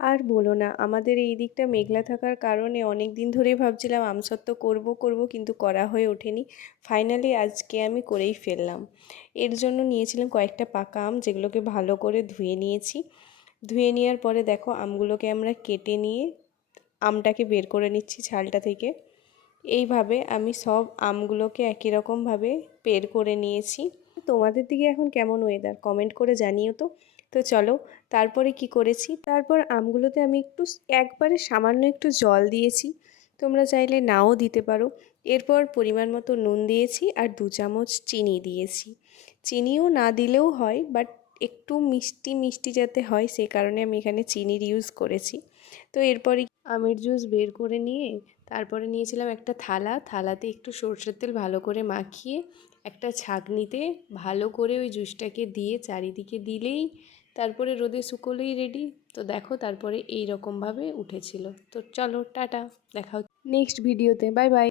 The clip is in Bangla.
আর বলো না, আমাদের এই দিকটা মেঘলা থাকার কারণে অনেক দিন ধরেই ভাবছিলাম আমসত্ত্ব করব করব, কিন্তু করা হয়ে ওঠেনি। ফাইনালি আজকে আমি করেই ফেললাম। এর জন্য নিয়েছিলাম কয়েকটা পাকা আম, যেগুলোকে ভালো করে ধুয়ে নিয়েছি। ধুয়ে নেওয়ার পরে দেখো আমগুলোকে আমরা কেটে নিয়ে আমটাকে বের করে নিচ্ছি ছালটা থেকে। এইভাবে আমি সব আমগুলোকে একই রকমভাবে বের করে নিয়েছি। তোমাদের দিকে এখন কেমন ওয়েদার কমেন্ট করে জানিও তো। তো চলো, তারপরে কি করেছি, তারপর আমগুলোতে আমি একবারে সামান্য একটু জল দিয়েছি, তোমরা চাইলে নাও দিতে পারো। এরপর পরিমাণ মতো নুন দিয়েছি আর 2 চামচ চিনি দিয়েছি। চিনিও না দিলেও হয়, বাট একটু মিষ্টি মিষ্টি যাতে হয় সেই কারণে আমি এখানে চিনির ইউজ করেছি। তো এরপরে আমের জুস বের করে নিয়ে তারপরে নিয়েছিলাম একটা থালাতে একটু সরষের তেল ভালো করে মাখিয়ে একটা ছাঁকনিতে ভালো করে ওই জুসটাকে দিয়ে চারিদিকে দিলেই তারপরে রোদে শুকোলেই রেডি। তো দেখো তারপরে এই রকমভাবে উঠেছিল। তো চলো টাটা, দেখা হচ্ছে নেক্সট ভিডিওতে। Bye bye.